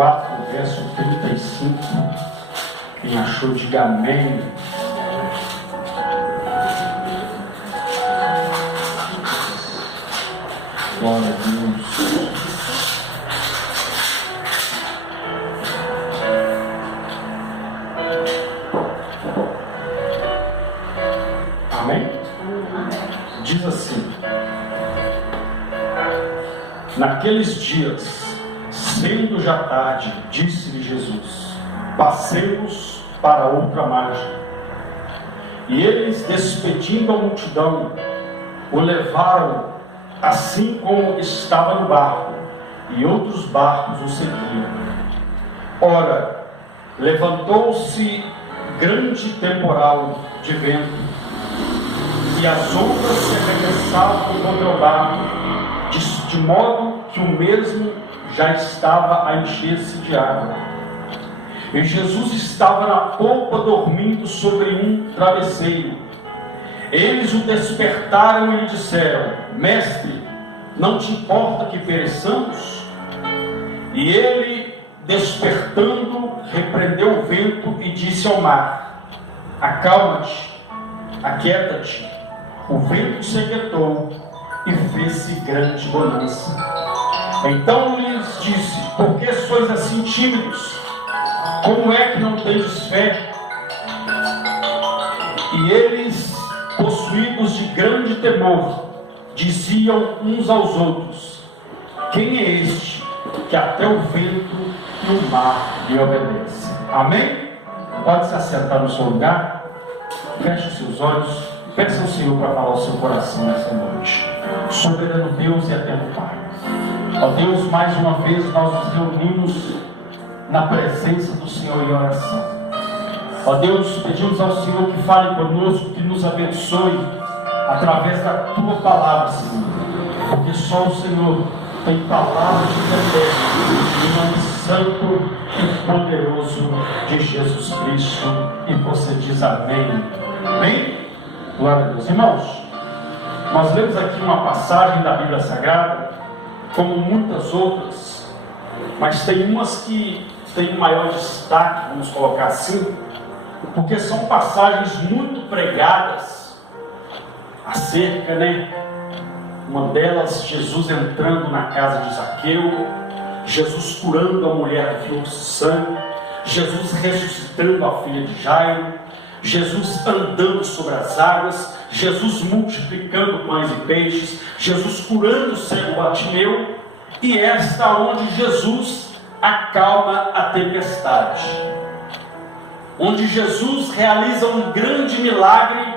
4, verso 35. Quem achou, diga amém. Glória a Deus. Amém? Diz assim: naqueles dias, sendo já tarde, disse-lhe Jesus: passemos para outra margem. E eles, despedindo a multidão, o levaram assim como estava no barco, e outros barcos o seguiam. Ora, levantou-se grande temporal de vento, e as ondas se arremessavam contra o barco, de modo que o mesmo já estava a encher-se de água. E Jesus estava na polpa dormindo sobre um travesseiro. Eles o despertaram e lhe disseram: Mestre, não te importa que pereçamos? E ele, despertando, repreendeu o vento e disse ao mar: acalma-te, aquieta-te. O vento se aquietou e fez-se grande bonança. Então lhes disse: por que sois assim tímidos? Como é que não tendes fé? E eles, possuídos de grande temor, diziam uns aos outros: quem é este que até o vento e o mar lhe obedecem? Amém? Pode se assentar no seu lugar, feche os seus olhos, peça ao Senhor para falar ao seu coração nessa noite. Soberano Deus e eterno Pai, ó Deus, mais uma vez nós nos reunimos na presença do Senhor em oração. Ó Deus, pedimos ao Senhor que fale conosco, que nos abençoe através da Tua palavra, Senhor, porque só o Senhor tem palavras de poder, em nome santo e poderoso de Jesus Cristo. E você diz amém. Amém? Glória a Deus. Irmãos, nós lemos aqui uma passagem da Bíblia Sagrada, como muitas outras, mas tem umas que têm maior destaque, vamos colocar assim, porque são passagens muito pregadas acerca, uma delas, Jesus entrando na casa de Zaqueu, Jesus curando a mulher do fluxo de sangue, Jesus ressuscitando a filha de Jairo, Jesus andando sobre as águas, Jesus multiplicando pães e peixes, Jesus curando o cego Bartimeu, e esta onde Jesus acalma a tempestade, onde Jesus realiza um grande milagre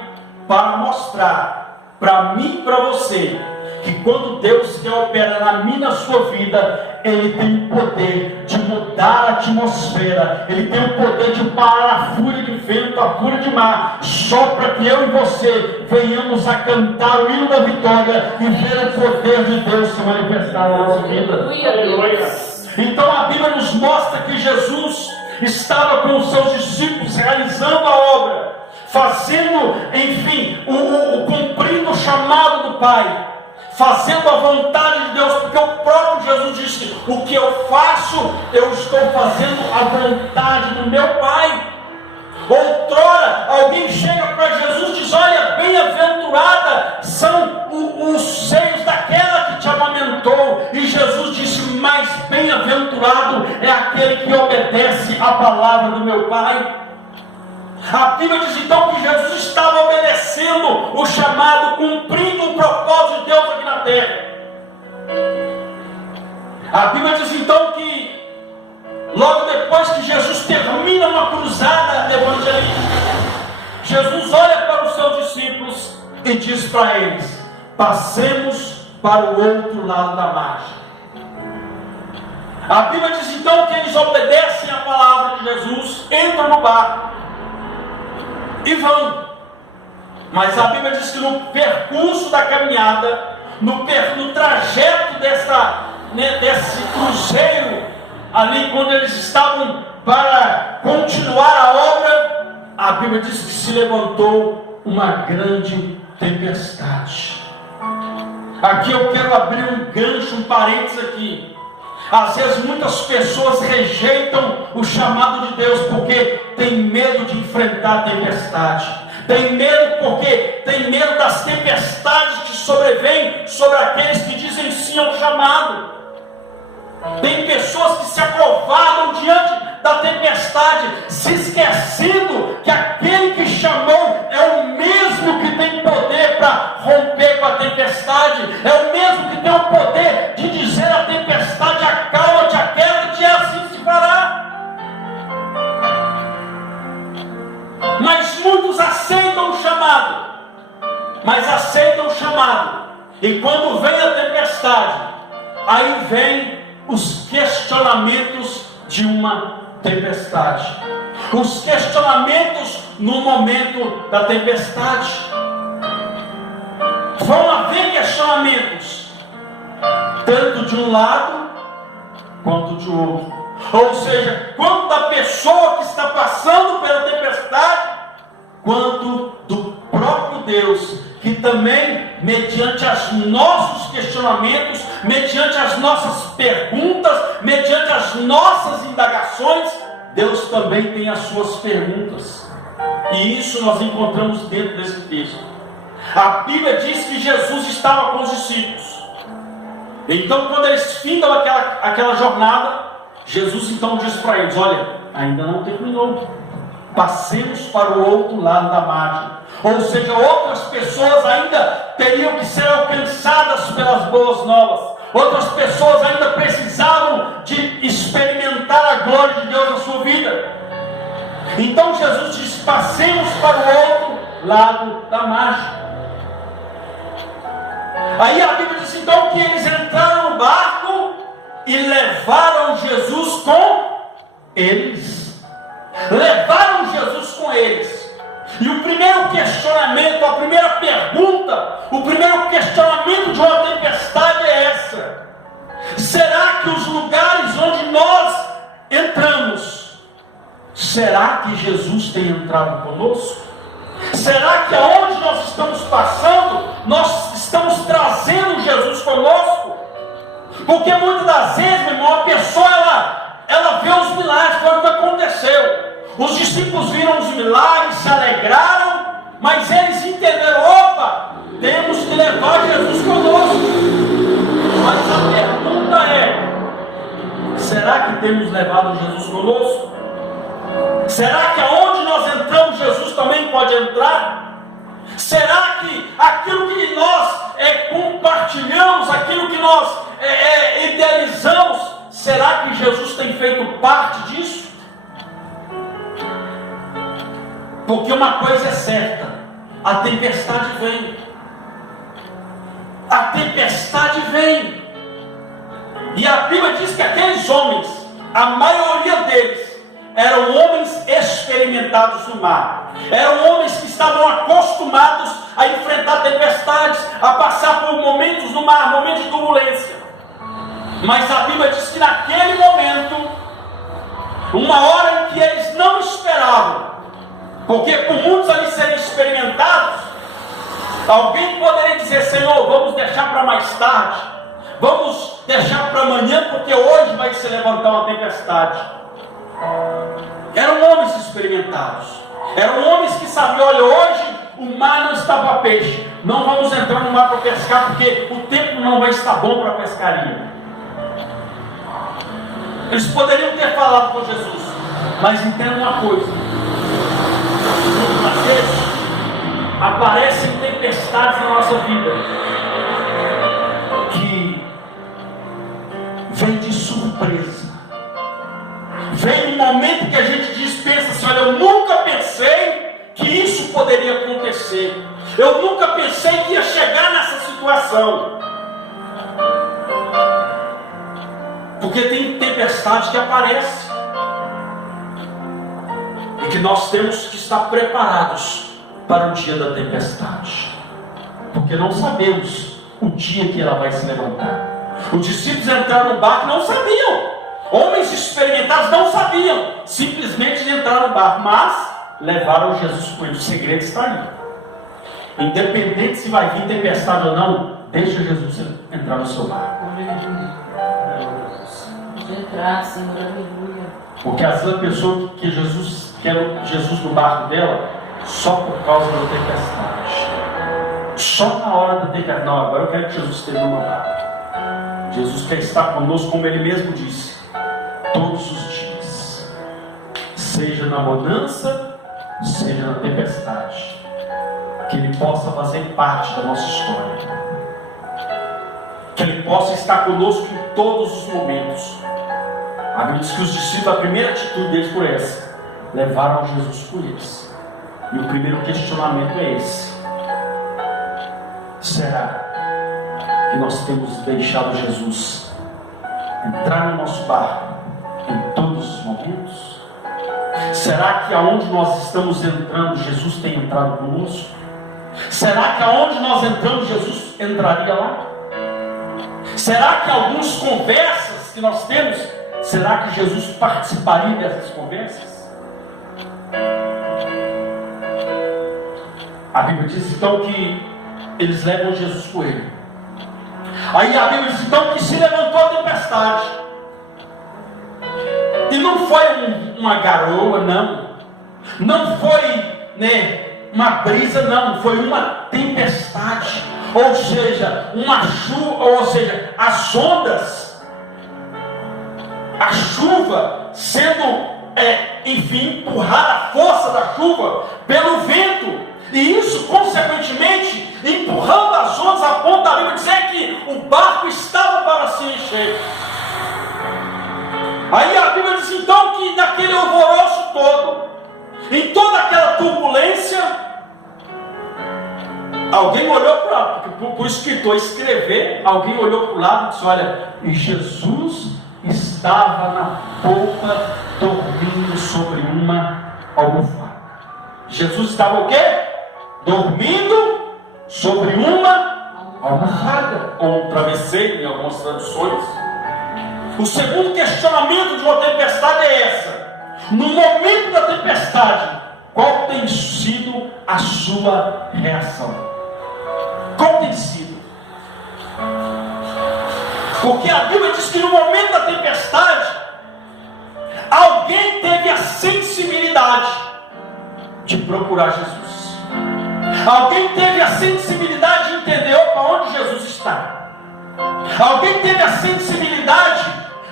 para mostrar para mim e para você que quando Deus quer operar na minha e na sua vida, Ele tem o poder de mudar a atmosfera, Ele tem o poder de parar a fúria de vento, a fúria de mar, só para que eu e você venhamos a cantar o hino da vitória e ver o poder de Deus se manifestar na nossa vida. Então a Bíblia nos mostra que Jesus estava com os seus discípulos realizando a obra, fazendo, cumprindo o chamado do Pai, fazendo a vontade de Deus, porque o próprio Jesus disse: o que eu faço, eu estou fazendo a vontade do meu Pai. Outrora, alguém chega para Jesus e diz: olha, bem-aventurada são os seios daquela que te amamentou. E Jesus disse: mais bem-aventurado é aquele que obedece à palavra do meu Pai. A Bíblia diz então que Jesus estava obedecendo o chamado, cumprindo o propósito de Deus aqui na terra. A Bíblia diz então que logo depois que Jesus termina uma cruzada evangelística, Jesus olha para os seus discípulos e diz para eles: passemos para o outro lado da margem. A Bíblia diz então que eles obedecem à palavra de Jesus, entram no barco e vão. Mas a Bíblia diz que no percurso da caminhada, no trajeto desse cruzeiro, ali quando eles estavam para continuar a obra, a Bíblia diz que se levantou uma grande tempestade. Aqui eu quero abrir um gancho, um parênteses aqui. Às vezes muitas pessoas rejeitam o chamado de Deus porque tem medo de enfrentar a tempestade. Tem medo porque tem medo das tempestades que sobrevêm sobre aqueles que dizem sim ao chamado. Tem pessoas que se acovardam diante da tempestade, se esquecendo que aquele que chamou é o mesmo que tem poder para romper com a tempestade, é o mesmo que tem o poder de dizer à tempestade: acalma-te, aquieta-te, e assim se fará. Mas muitos aceitam o chamado, e quando vem a tempestade, aí vem os questionamentos de uma tempestade, os questionamentos no momento da tempestade. Vão haver questionamentos, tanto de um lado quanto de outro. Ou seja, quanto da pessoa que está passando pela tempestade, quanto do próprio Deus, que também, mediante os nossos questionamentos, mediante as nossas perguntas, mediante as nossas indagações, Deus também tem as suas perguntas. E isso nós encontramos dentro desse texto. A Bíblia diz que Jesus estava com os discípulos. Então, quando eles findam aquela jornada, Jesus então diz para eles: olha, ainda não terminou, passemos para o outro lado da margem. Ou seja, outras pessoas ainda teriam que ser alcançadas pelas boas novas. Outras pessoas ainda precisavam de experimentar a glória de Deus na sua vida. Então Jesus diz: passemos para o outro lado da margem. Aí a Bíblia diz então que eles entraram no barco e levaram Jesus com eles. Levaram Jesus com eles. E o primeiro questionamento, a primeira pergunta, o primeiro questionamento de uma tempestade é essa: será que os lugares onde nós entramos, será que Jesus tem entrado conosco? Será que aonde nós estamos passando, nós estamos trazendo Jesus conosco? Porque muitas das vezes, meu irmão, a pessoa ela vê os milagres, foi o que aconteceu. Os discípulos viram os milagres, se alegraram, mas eles entenderam: opa, temos que levar Jesus conosco. Mas a pergunta é: será que temos levado Jesus conosco? Será que aonde nós entramos, Jesus também pode entrar? Será que aquilo que nós compartilhamos, aquilo que nós idealizamos, será que Jesus tem feito parte disso? Porque uma coisa é certa: a tempestade vem. A tempestade vem. E a Bíblia diz que aqueles homens, a maioria deles, eram homens experimentados no mar. Eram homens que estavam acostumados a enfrentar tempestades, a passar por momentos no mar, momentos de turbulência. Mas a Bíblia diz que naquele momento, uma hora em que eles não esperavam, porque por muitos ali serem experimentados, alguém poderia dizer: Senhor, vamos deixar para mais tarde, vamos deixar para amanhã, porque hoje vai se levantar uma tempestade. Eram homens experimentados, eram homens que sabiam: olha, hoje o mar não está para peixe, não vamos entrar no mar para pescar, porque o tempo não vai estar bom para a pescaria. Eles poderiam ter falado com Jesus, mas entenda uma coisa: às vezes aparecem tempestades na nossa vida que vem de surpresa. Vem um momento que a gente pensa assim: olha, eu nunca pensei que isso poderia acontecer, eu nunca pensei que ia chegar nessa situação. Porque tem tempestade que aparece e que nós temos que estar preparados para o dia da tempestade, porque não sabemos o dia que ela vai se levantar. Os discípulos entraram no barco, não sabiam. Homens experimentados não sabiam, simplesmente entraram no barco, mas levaram Jesus com eles. O segredo está ali. Independente se vai vir tempestade ou não, deixa Jesus entrar no seu barco. Pode entrar, Senhor, aleluia. Porque às vezes a pessoa que quer Jesus no barco dela só por causa da tempestade. Só na hora da tempestade. Não, agora eu quero que Jesus esteja no meu barco. Jesus quer estar conosco, como Ele mesmo disse, todos os dias. Seja na bonança, seja na tempestade. Que Ele possa fazer parte da nossa história. Que Ele possa estar conosco em todos os momentos. A Bíblia diz que os discípulos, a primeira atitude deles foi essa: levaram Jesus por eles. E o primeiro questionamento é esse: será que nós temos deixado Jesus entrar no nosso barco em todos os momentos? Será que aonde nós estamos entrando, Jesus tem entrado conosco? Será que aonde nós entramos, Jesus entraria lá? Será que algumas conversas que nós temos, será que Jesus participaria dessas conversas? A Bíblia diz então que eles levam Jesus com ele. Aí a Bíblia diz então que se levantou a tempestade. E não foi uma garoa, não. Não foi, uma brisa, não. Foi uma tempestade. Ou seja, uma chuva, ou seja, as ondas, a chuva sendo, empurrada, a força da chuva pelo vento, e isso consequentemente empurrando as ondas a ponto da Bíblia dizer que o barco estava para se encher. Aí a Bíblia diz então que naquele alvoroço todo, em toda aquela turbulência, alguém olhou para o escritor escrever, alguém olhou para o lado e disse: olha, e Jesus estava na polpa dormindo sobre uma almofada. Jesus estava o quê? Dormindo sobre uma almofada, ou um travesseiro em algumas traduções. O segundo questionamento de uma tempestade é essa: no momento da tempestade, qual tem sido a sua reação? Qual tem sido? Porque a Bíblia diz que no momento da tempestade, alguém teve a sensibilidade de procurar Jesus. Alguém teve a sensibilidade de entender, opa, onde Jesus está. Alguém teve a sensibilidade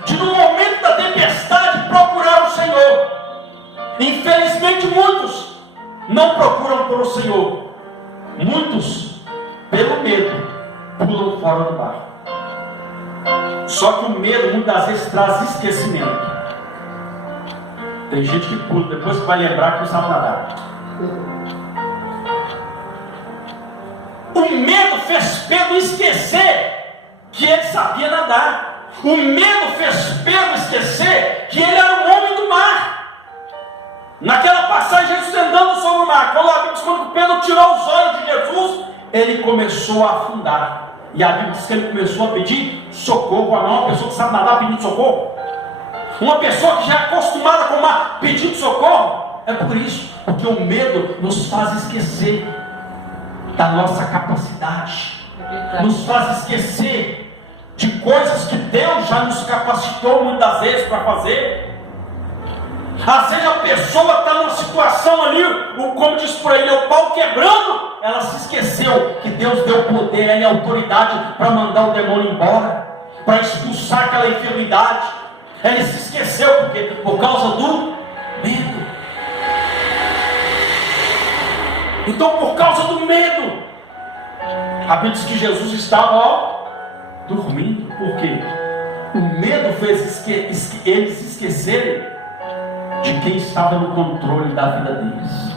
de, no momento da tempestade, procurar o Senhor. Infelizmente muitos não procuram por o Senhor. Muitos, pelo medo, pulam fora do barco. Só que o medo muitas vezes traz esquecimento. Tem gente que pula, depois que vai lembrar que não sabe nadar. O medo fez Pedro esquecer que ele sabia nadar. O medo fez Pedro esquecer que ele era um homem do mar. Naquela passagem, Jesus andando sobre o mar, quando Pedro tirou os olhos de Jesus, ele começou a afundar. E a Bíblia diz que ele começou a pedir socorro. Uma pessoa que sabe nadar pedindo socorro, uma pessoa que já é acostumada com o mar pedindo socorro. É por isso, porque o medo nos faz esquecer da nossa capacidade, nos faz esquecer de coisas que Deus já nos capacitou muitas vezes para fazer. Às vezes a pessoa está numa situação ali, como diz por aí, o pau quebrando, ela se esqueceu que Deus deu poder e autoridade para mandar o demônio embora, para expulsar aquela enfermidade. Ela se esqueceu por causa do medo. Então, por causa do medo, a Bíblia diz que Jesus estava dormindo. Por quê? O medo fez eles esquecerem de quem estava no controle da vida deles.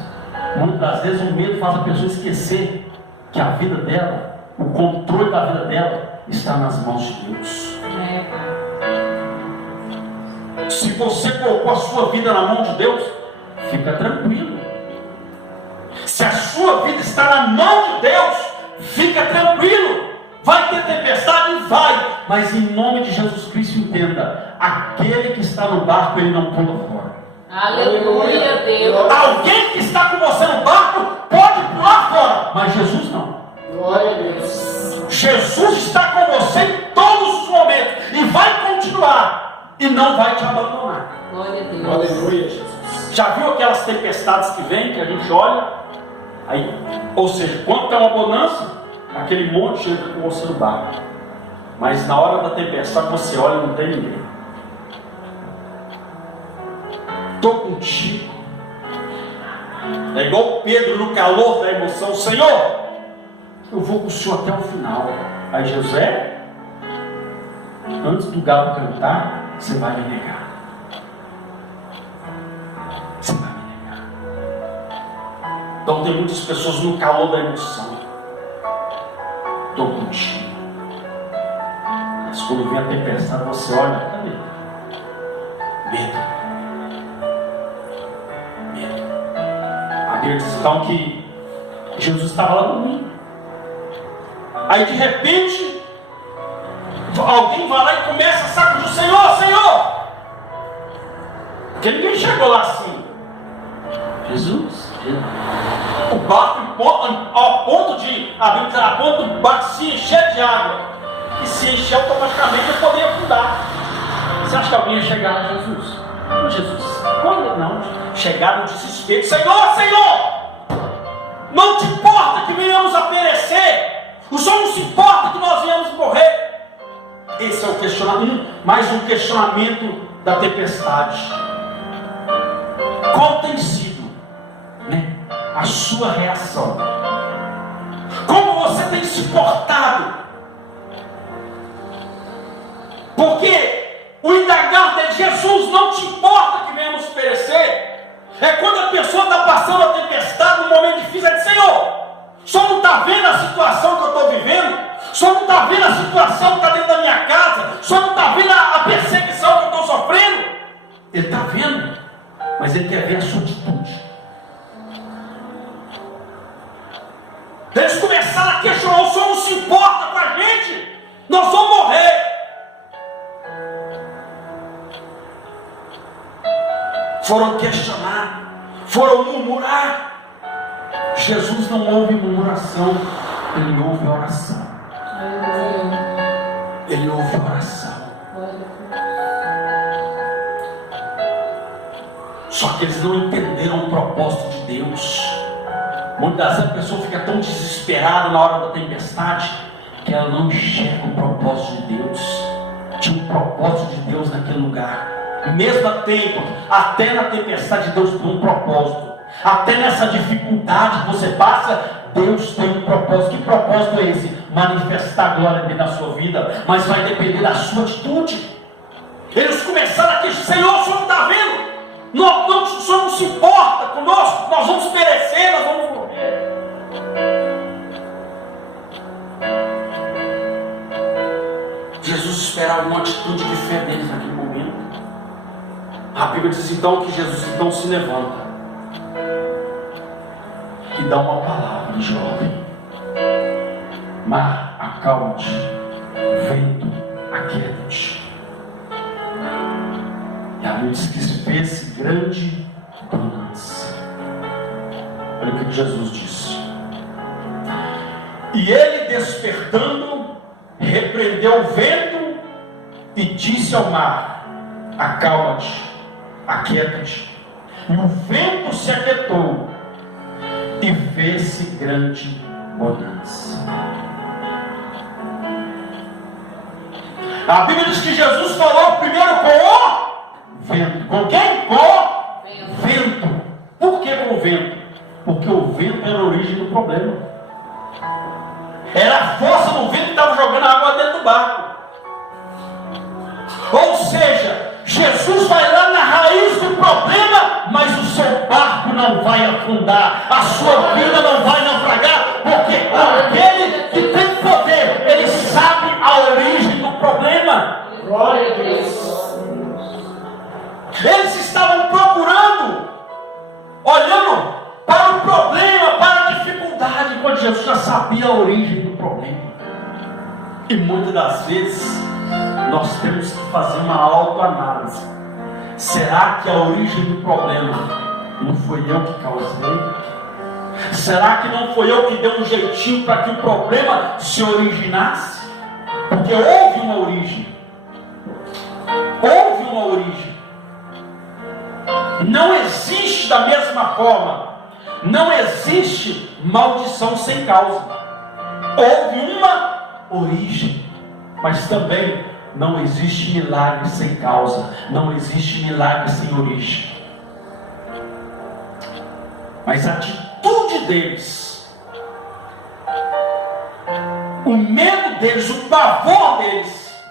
Muitas vezes o medo faz a pessoa esquecer que a vida dela, o controle da vida dela, está nas mãos de Deus. Se você colocou a sua vida na mão de Deus, fica tranquilo. Se a sua vida está na mão de Deus, fica tranquilo. Vai ter tempestade? Vai. Mas em nome de Jesus Cristo, entenda: aquele que está no barco, ele não pula fora. Aleluia, Deus. Alguém que está com você no barco pode pular fora, mas Jesus não. Glória a Deus. Jesus está com você em todos os momentos e vai continuar, e não Já viu aquelas tempestades que vem, que a gente olha? Aí, ou seja, quando tem uma bonança, aquele monte chega com você no barco. Mas na hora da tempestade você olha e não tem ninguém. Estou contigo. É igual Pedro no calor da emoção: Senhor, eu vou com o Senhor até o final. Aí José, antes do galo cantar, você vai me negar. Você vai me negar. Então tem muitas pessoas no calor da emoção. Estou contigo. Mas quando vem a tempestade, você olha, cadê? Medo. A Bíblia diz então que Jesus estava lá dormindo. Aí de repente, alguém vai lá e começa a sacudir: Senhor, Senhor! Porque ninguém chegou lá assim. Jesus. O barco ao ponto de, a Bíblia diz, a ponto do barco se encher de água. E se encher automaticamente eu poderia afundar. Você acha que alguém ia chegar lá? Jesus? Não, Jesus. Quando não? Chegar no desespero: Senhor, Senhor! Não te importa que venhamos a perecer? O Senhor não se importa que nós venhamos morrer? Esse é o questionamento, mais um questionamento da tempestade. Qual tem sido, a sua reação? Como você tem se portado? Porque o indagar de Jesus: não te importa que venhamos perecer? É quando a pessoa está passando a tempestade, num momento difícil, ela diz: Senhor, o Senhor não está vendo a situação que eu estou vivendo? O Senhor não está vendo a situação que está dentro da minha casa? O Senhor não está vendo a perseguição que eu estou sofrendo? Ele está vendo, mas Ele quer ver a sua atitude. Eles começaram a questionar: o Senhor não se importa com a gente? Nós vamos morrer. Foram questionar, foram murmurar. Jesus não ouve murmuração, Ele ouve oração. Ele ouve oração. Só que eles não entenderam o propósito de Deus. Muitas vezes a pessoa fica tão desesperada na hora da tempestade que ela não enxerga o propósito de Deus. Tinha um propósito de Deus naquele lugar. Mesmo até na tempestade, Deus tem um propósito. Até nessa dificuldade que você passa, Deus tem um propósito. Que propósito é esse? Manifestar a glória dele na sua vida. Mas vai depender da sua atitude. Eles começaram a questionar: Senhor, o Senhor não está vendo? O Senhor não se importa conosco? Nós vamos perecer, nós vamos morrer. Jesus esperava uma atitude diferente naquele momento. A Bíblia diz então que Jesus então se levanta e dá uma palavra: jovem, mar, acalma-te, vento, aquieta-te. E a Bíblia diz que se fez grande bonança. Olha o que Jesus disse: e ele, despertando, repreendeu o vento e disse ao mar: acalma-te, aquieta-te. E o vento se aquietou e fez-se grande bonança. A Bíblia diz que Jesus falou primeiro com o vento. Com quem? Com o vento. Por que com o vento? Porque o vento era a origem do problema. Era a força do vento que estava jogando a água dentro do barco. Ou seja, Jesus vai lá na raiz do problema, mas o seu barco não vai afundar, a sua vida não vai naufragar, porque aquele que tem poder, ele sabe a origem do problema. Glória a Deus. Eles estavam procurando, olhando para o problema, para a dificuldade, quando Jesus já sabia a origem do problema. E muitas das vezes nós temos que fazer uma autoanálise. Será que a origem do problema não foi eu que causei? Será que não foi eu que dei um jeitinho para que o problema se originasse? Porque houve uma origem. Houve uma origem. Não existe da mesma forma, não existe maldição sem causa. Houve uma origem, mas também não existe milagre sem causa, não existe milagre sem origem. Mas a atitude deles, o medo deles, o pavor deles,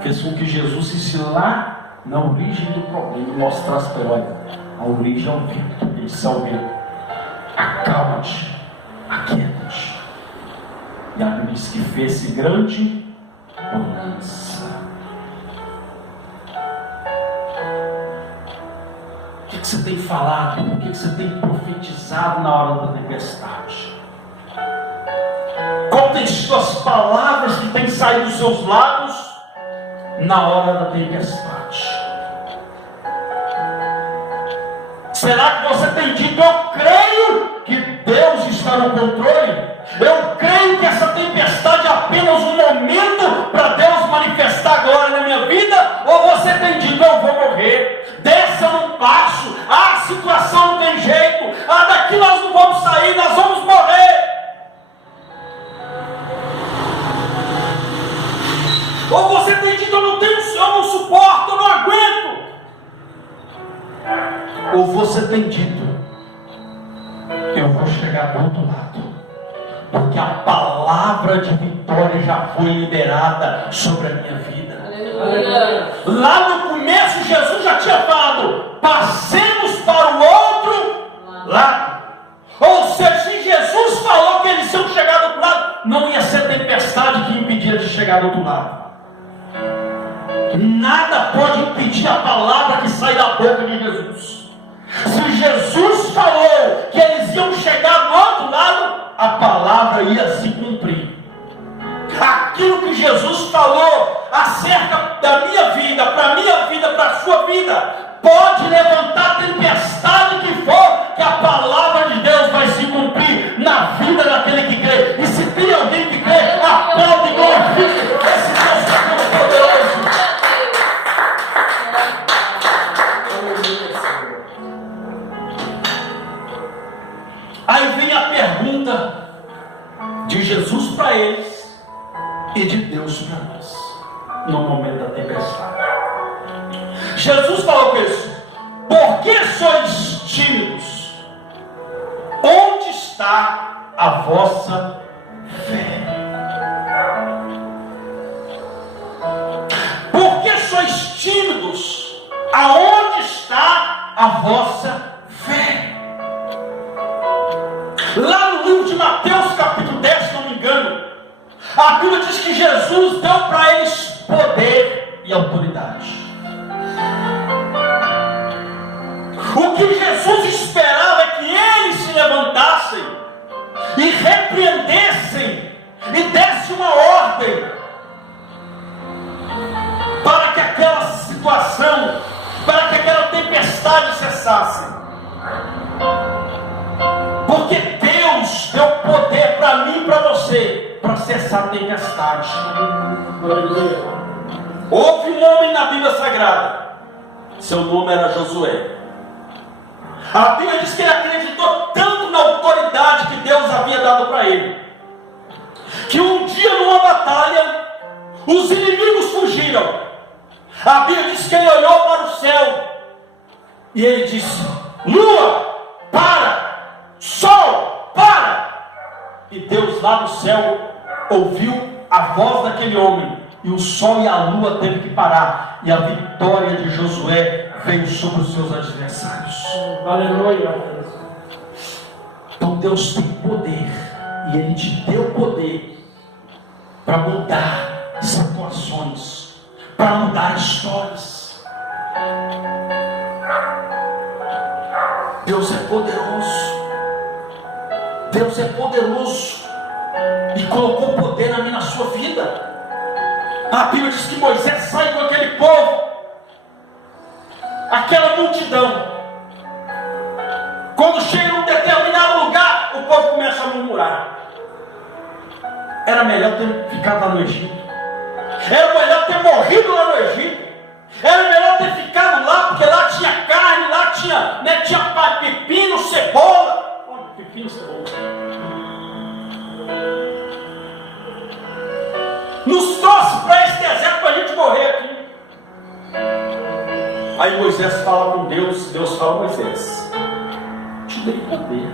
fez com que Jesus se lá na origem do problema, mostrasse para ele: olha, a origem é o vento. Ele disse ao vento: acalma-te, aquieta-te. E a Bíblia diz que fez-se grande bonança. O que você tem falado? O que você tem profetizado na hora da tempestade? Qual tem sido as palavras que têm saído dos seus lábios na hora da tempestade? Será que você tem dito: eu creio que Deus está no controle? Eu creio que essa tempestade é apenas um momento para Deus manifestar agora na minha vida? Ou você tem dito: eu vou morrer, dessa eu não passo, a situação não tem jeito, daqui nós não vamos sair, nós vamos morrer? Ou você tem dito: eu não suporto, eu não aguento? Ou você tem dito: eu vou chegar do outro lado, porque a palavra de vitória já foi liberada sobre a minha vida. Aleluia. Lá no começo Jesus já tinha falado: passemos para o outro lado. Ou seja, se Jesus falou que eles iam chegar do outro lado, não ia ser tempestade que impedia de chegar do outro lado. Nada pode impedir a palavra que sai da boca de Jesus. Se Jesus falou que eles iam chegar do outro lado, a palavra ia se cumprir. Aquilo que Jesus falou acerca da minha vida, para a minha vida, para a sua vida, pode levantar a tempestade que for, que a palavra de Deus vai se cumprir na vida daquele que crê. E se tem alguém que crê, aplaude e glorifique esse Deus que é poderoso. Aí vem a pergunta de Jesus para eles e de Deus para nós, no momento da tempestade. Jesus falou com eles: por que sois tímidos? Onde está a vossa fé? Por que sois tímidos? Aonde está a vossa fé? Lá no livro de Mateus, capítulo 10, se não me engano, a Bíblia diz que Jesus deu para eles poder e autoridade. O que Jesus esperava é que eles se levantassem e repreendessem e dessem uma ordem para que aquela situação, para que aquela tempestade cessasse. Porque Deus deu poder para mim e para você, para cessar a tempestade. Houve um homem na Bíblia Sagrada, seu nome era Josué. A Bíblia diz que ele acreditou tanto na autoridade que Deus havia dado para ele, que um dia numa batalha, os inimigos fugiram. A Bíblia diz que ele olhou para o céu e ele disse: lua, para! Sol, para! E Deus lá no céu ouviu a voz daquele homem, e o sol e a lua teve que parar, e a vitória de Josué veio sobre os seus adversários. Aleluia. Então Deus tem poder, e Ele te deu poder para mudar situações, para mudar histórias. Deus é poderoso. Deus é poderoso e colocou poder na minha, na sua vida. A Bíblia diz que Moisés sai com aquele povo, aquela multidão. Quando chega em um determinado lugar, o povo começa a murmurar. Era melhor ter ficado lá no Egito. Era melhor ter morrido lá no Egito. Era melhor ter ficado lá, porque lá tinha carne, fruta, né? Tinha pepino, cebola. Olha, pepino, cebola. Nos trouxe para esse deserto para a gente morrer aqui. Aí Moisés fala com Deus, Deus fala: Moisés, te dei poder.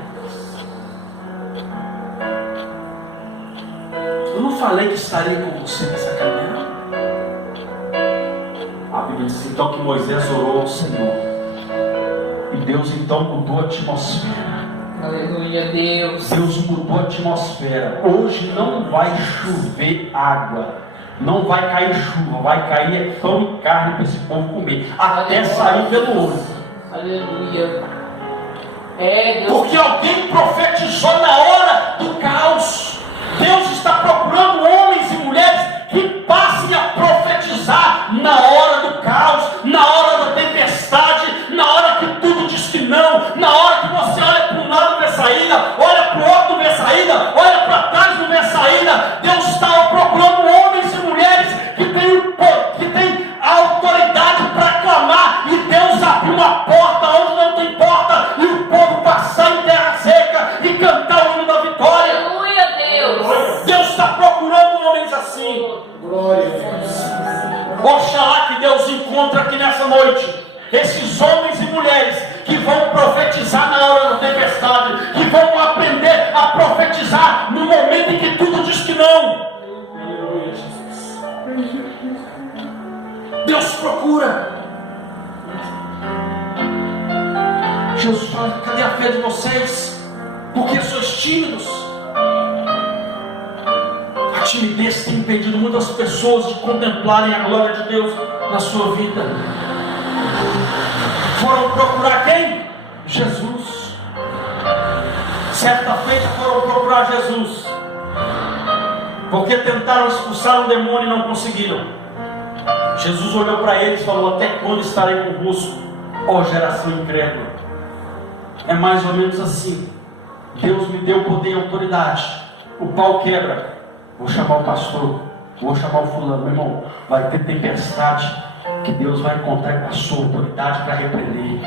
Eu não falei que estaria com você nessa caminhada? A Bíblia diz então que Moisés orou ao Senhor. E Deus então mudou a atmosfera. Aleluia, Deus. Deus mudou a atmosfera. Hoje não vai chover água. Não vai cair chuva. Vai cair pão e carne para esse povo comer. Até Aleluia. sair pelo olho. Aleluia. Deus. Porque alguém profetizou na hora do caos. Deus está procurando homens e mulheres que passem a profetizar na hora do caos, na hora da tempestade, na hora que tudo diz que não, na hora que você olha para um lado não vê saída, olha para o outro não vê saída, olha para trás não vê saída. Deus está procurando homens e mulheres que têm a autoridade para clamar, e Deus abriu uma porta onde não tem porta, e o povo passar em terra seca e cantar o hino da vitória. Aleluia, Deus. Deus está procurando homens assim. Glória a Deus. Oxalá que Deus encontre aqui nessa noite esses homens e mulheres que vão profetizar na hora da tempestade, que vão aprender a profetizar no momento em que tudo diz que não. Deus procura. Jesus fala: cadê a fé de vocês? Porque sois tímidos. A timidez tem impedido muitas pessoas de contemplarem a glória de Deus na sua vida. Foram procurar quem? Jesus. Certa feita foram procurar Jesus, porque tentaram expulsar um demônio e não conseguiram. Jesus olhou para eles e falou: até quando estarei convosco, ó geração incrédula? É mais ou menos assim. Deus me deu poder e autoridade. O pau quebra. Vou chamar o pastor, vou chamar o fulano. Meu irmão, vai ter tempestade que Deus vai encontrar com a sua autoridade para repreender.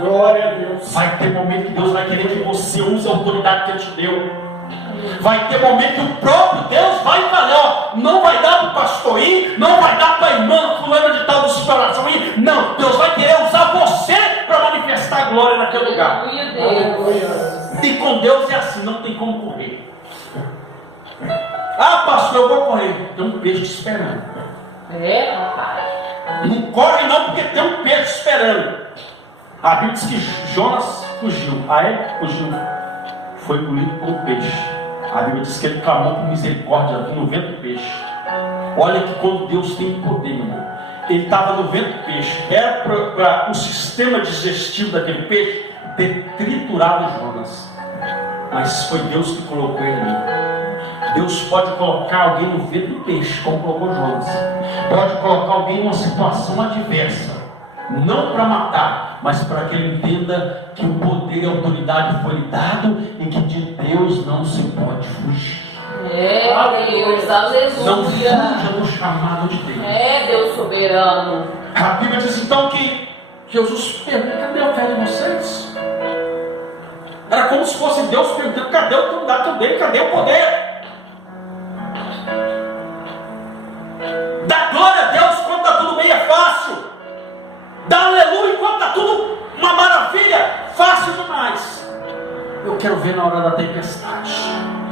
Glória a Deus. Vai ter momento que Deus vai querer que você use a autoridade que Ele te deu. Vai ter momento que o próprio Deus vai falar: ó, não vai dar para o pastor ir, não vai dar para a irmã fulana de tal de oração ir. Não, Deus vai querer usar você para manifestar a glória naquele lugar. Deus. E com Deus é assim, não tem como correr. Ah, pastor, eu vou correr. Tem um peixe te esperando. Rapaz. Não corre não, porque tem um peixe esperando. A Bíblia diz que Jonas fugiu. Ah, é? Fugiu. Foi engolido por um peixe. A Bíblia diz que ele clamou por misericórdia no ventre do peixe. Olha que quando Deus tem poder, irmão, ele estava no ventre do peixe. Era para o sistema digestivo daquele peixe ter triturado Jonas. Mas foi Deus que colocou ele ali. Deus pode colocar alguém no ventre do peixe, como colocou Jonas. Pode colocar alguém em uma situação adversa, não para matar, mas para que ele entenda que o poder e a autoridade foi lhe dado e que de Deus não se pode fugir. Deus, aleluia. Não fuja do chamado de Deus. Deus soberano. A Bíblia diz então que Jesus pergunta: cadê a fé de vocês? Era como se fosse Deus perguntando: cadê a autoridade que eu dei? Cadê o poder? Dá glória a Deus quando está tudo bem, é fácil. Dá aleluia quando está tudo uma maravilha, fácil demais. Eu quero ver na hora da tempestade.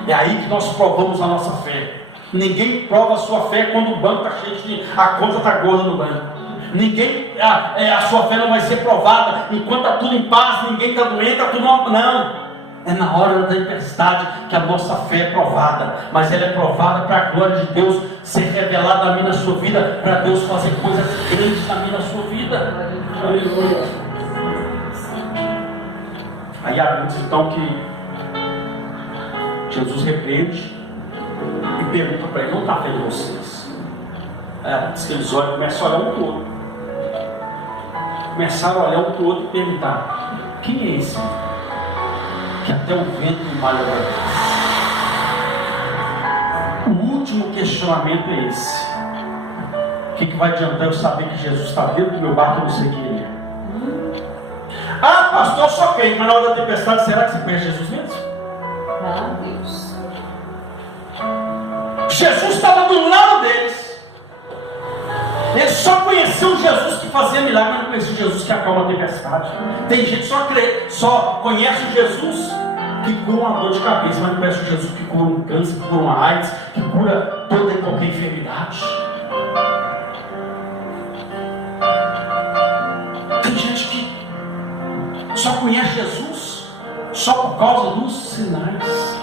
É aí que nós provamos a nossa fé. Ninguém prova a sua fé quando o banco está cheio de... a conta está gorda no banco. Ninguém, a sua fé não vai ser provada enquanto está tudo em paz, ninguém está doente, está tudo... Não. É na hora da tempestade que a nossa fé é provada. Mas ela é provada para a glória de Deus ser revelada na minha na sua vida, para Deus fazer coisas grandes na minha na sua vida. Aleluia. Aí a Bíblia diz então que Jesus repreende e pergunta para ele: não está a fé de vocês? Diz que eles olham, começam a olhar um para o outro. Começaram a olhar um para o outro e perguntar: quem é esse? Que até o vento e o mar obedecem. O último questionamento é esse: o que vai adiantar eu saber que Jesus está dentro do meu barco e eu não sei quem ele é? Ah, pastor, eu só creio, mas na hora da tempestade, será que se conhece Jesus mesmo? Ah, Deus. Jesus estava do lado deles. Eles só conheciam Jesus que fazia milagre, mas não conheciam Jesus que acalma a tempestade. Tem gente que só conhece o Jesus que cura uma dor de cabeça, mas não conhece o Jesus que cura um câncer, que cura uma AIDS, que cura toda e qualquer enfermidade. Tem gente que só conhece Jesus só por causa dos sinais.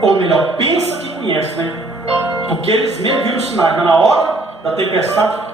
Ou melhor, pensa que conhece, né? Porque eles mesmo viram os sinais, mas na hora da tempestade